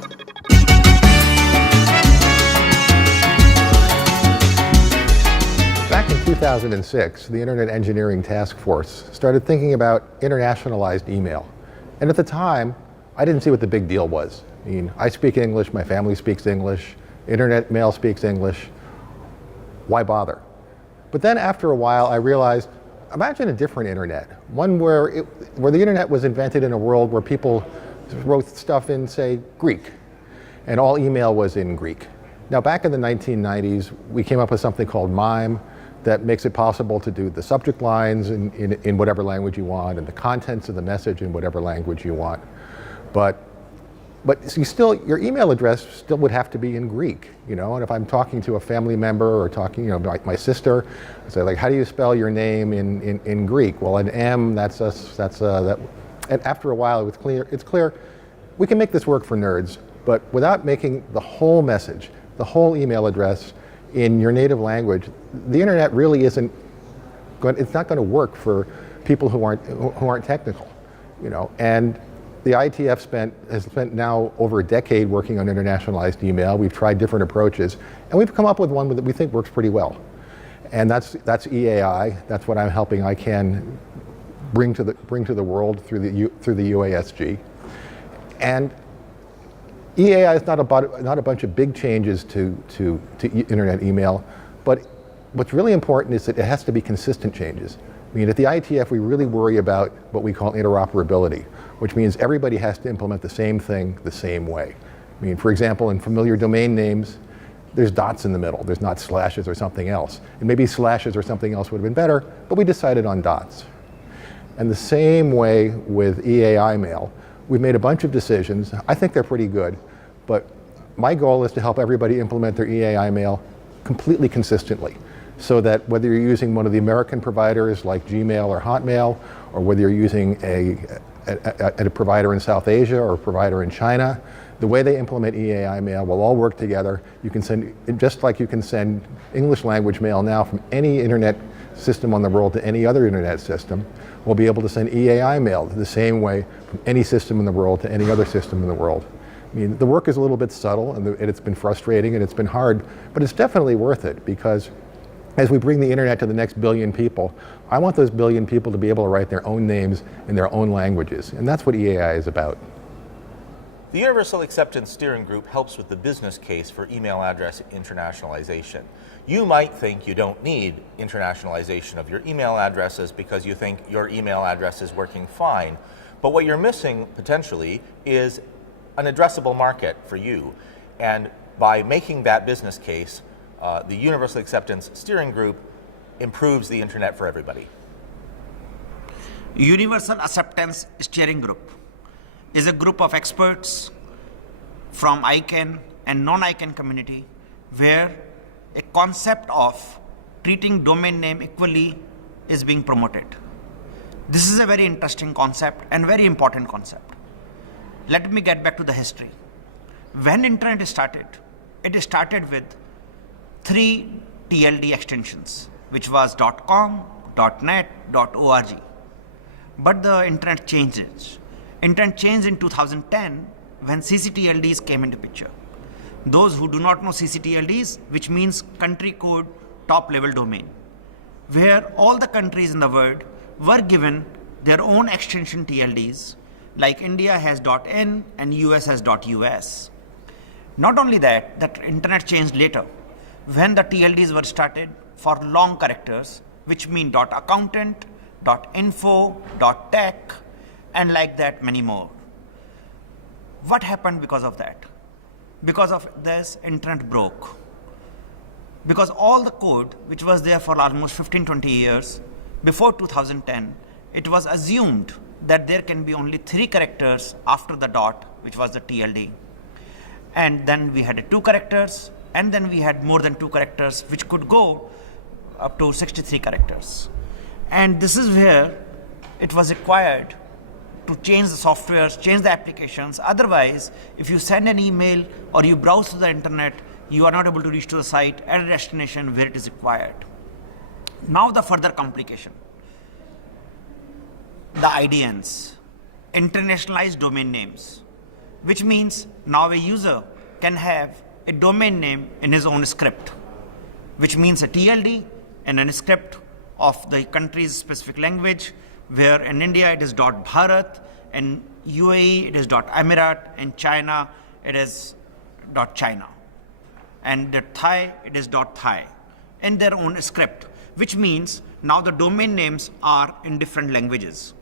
Back in 2006, the Internet Engineering Task Force started thinking about internationalized email. And at the time, I didn't see what the big deal was. I mean, I speak English, my family speaks English, Internet mail speaks English. Why bother? But then after a while, I realized, imagine a different Internet. One where the Internet was invented in a world where people wrote stuff in, say, Greek, and all email was in Greek. Now, back in the 1990s, we came up with something called MIME that makes it possible to do the subject lines in whatever language you want and the contents of the message in whatever language you want. But your email address still would have to be in Greek, you know. And if I'm talking to a family member or talking, you know, my sister, I say, like, how do you spell your name in Greek? Well, an M, that. And after a while, it's clear we can make this work for nerds, but without making the whole message, the whole email address in your native language, the Internet really it's not going to work for people who aren't technical, you know. And the IETF has spent now over a decade working on internationalized email. We've tried different approaches, and we've come up with one that we think works pretty well. And that's EAI. That's what I'm helping ICANN bring to the world through the UASG. And EAI is not a bunch of big changes to Internet email, but what's really important is that it has to be consistent changes. I mean, at the IETF, we really worry about what we call interoperability, which means everybody has to implement the same thing the same way. I mean, for example, in familiar domain names, there's dots in the middle. There's not slashes or something else. And maybe slashes or something else would have been better, but we decided on dots. And the same way with EAI mail, we've made a bunch of decisions. I think they're pretty good, but my goal is to help everybody implement their EAI mail completely consistently, so that whether you're using one of the American providers like Gmail or Hotmail, or whether you're using a provider in South Asia or a provider in China, the way they implement EAI mail will all work together. You can send, just like you can send English language mail now from any internet system on the world to any other internet system, we'll be able to send EAI mail the same way from any system in the world to any other system in the world. I mean, the work is a little bit subtle, and it's been frustrating, and it's been hard, but it's definitely worth it, because as we bring the internet to the next billion people, I want those billion people to be able to write their own names in their own languages, and that's what EAI is about. The Universal Acceptance Steering Group helps with the business case for email address internationalization. You might think you don't need internationalization of your email addresses because you think your email address is working fine, but what you're missing potentially is an addressable market for you. And by making that business case, the Universal Acceptance Steering Group improves the internet for everybody. Universal Acceptance Steering Group is a group of experts from ICANN and non-ICANN community, where a concept of treating domain name equally is being promoted. This is a very interesting concept and very important concept. Let me get back to the history. When internet started, it started with 3 TLD extensions, which was .com, .net, .org. But the internet changed it. Internet changed in 2010 when CCTLDs came into picture. Those who do not know CCTLDs, which means country code top level domain, where all the countries in the world were given their own extension TLDs, like India has .in and US has .us. Not only that, the internet changed later when the TLDs were started for long characters, which mean .accountant, .info, .tech, and like that many more. What happened because of that? Because of this, internet broke. Because all the code, which was there for almost 15-20 years, before 2010, it was assumed that there can be only 3 characters after the dot, which was the TLD. And then we had 2 characters, and then we had more than 2 characters, which could go up to 63 characters. And this is where it was required to change the softwares, change the applications. Otherwise, if you send an email or you browse to the internet, you are not able to reach to the site at a destination where it is required. Now the further complication. The IDNs, internationalized domain names. which means now a user can have a domain name in his own script, which means a TLD and a script of the country's specific language, where in India it is .bharat, in UAE it is .emirat, in China it is .china, and the Thai it is .thai, in their own script, which means now the domain names are in different languages.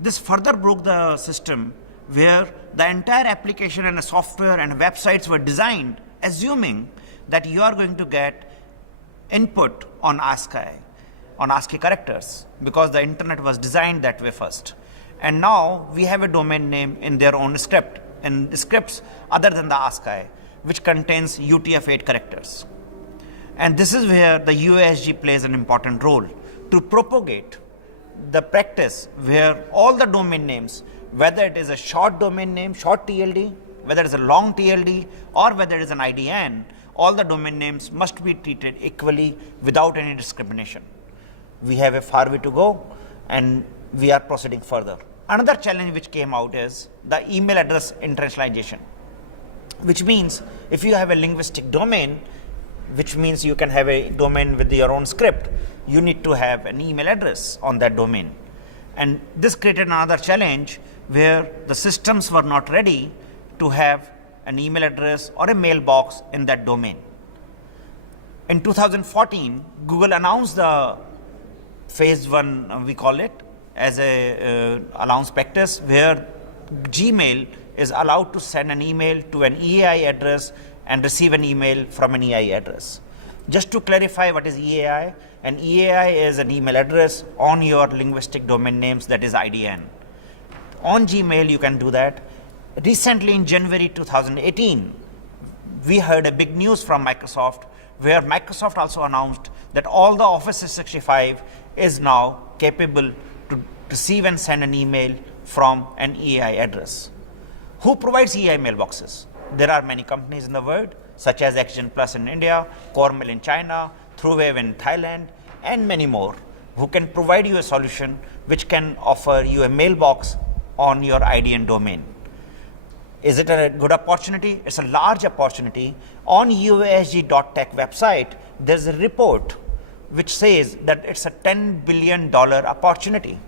This further broke the system where the entire application and the software and websites were designed assuming that you are going to get input on ASCII characters, because the internet was designed that way first. And now we have a domain name in their own script, and scripts other than the ASCII, which contains UTF-8 characters. And this is where the UASG plays an important role to propagate the practice where all the domain names, whether it is a short domain name, short TLD, whether it is a long TLD, or whether it is an IDN, all the domain names must be treated equally without any discrimination. We have a far way to go, and we are proceeding further. Another challenge which came out is the email address internationalization, which means if you have a linguistic domain, which means you can have a domain with your own script, you need to have an email address on that domain. And this created another challenge where the systems were not ready to have an email address or a mailbox in that domain. In 2014, Google announced the phase 1, we call it, as a allowance practice, where Gmail is allowed to send an email to an EAI address and receive an email from an EAI address. Just to clarify what is EAI, an EAI is an email address on your linguistic domain names, that is IDN. On Gmail you can do that. Recently in January 2018, we heard a big news from Microsoft, where Microsoft also announced that all the Office 365 is now capable to receive and send an email from an EAI address. Who provides EAI mailboxes? There are many companies in the world, such as XgenPlus in India, Coremail in China, TrueWave in Thailand, and many more, who can provide you a solution which can offer you a mailbox on your IDN domain. Is it a good opportunity? It's a large opportunity. On UASG.tech website, there's a report which says that it's a $10 billion opportunity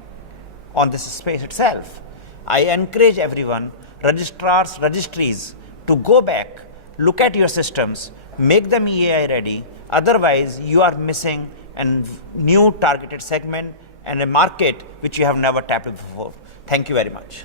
on this space itself. I encourage everyone, registrars, registries, to go back, look at your systems, make them EAI ready. Otherwise, you are missing a new targeted segment and a market which you have never tapped before. Thank you very much.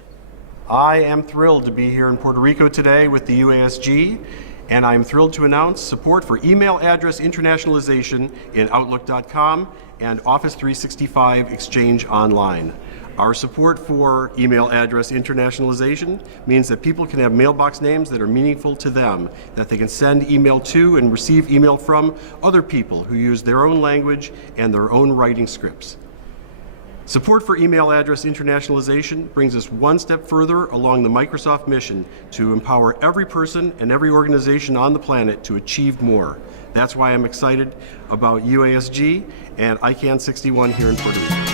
I am thrilled to be here in Puerto Rico today with the UASG, and I'm thrilled to announce support for email address internationalization in Outlook.com and Office 365 Exchange Online. Our support for email address internationalization means that people can have mailbox names that are meaningful to them, that they can send email to and receive email from other people who use their own language and their own writing scripts. Support for email address internationalization brings us one step further along the Microsoft mission to empower every person and every organization on the planet to achieve more. That's why I'm excited about UASG and ICANN 61 here in Puerto Rico.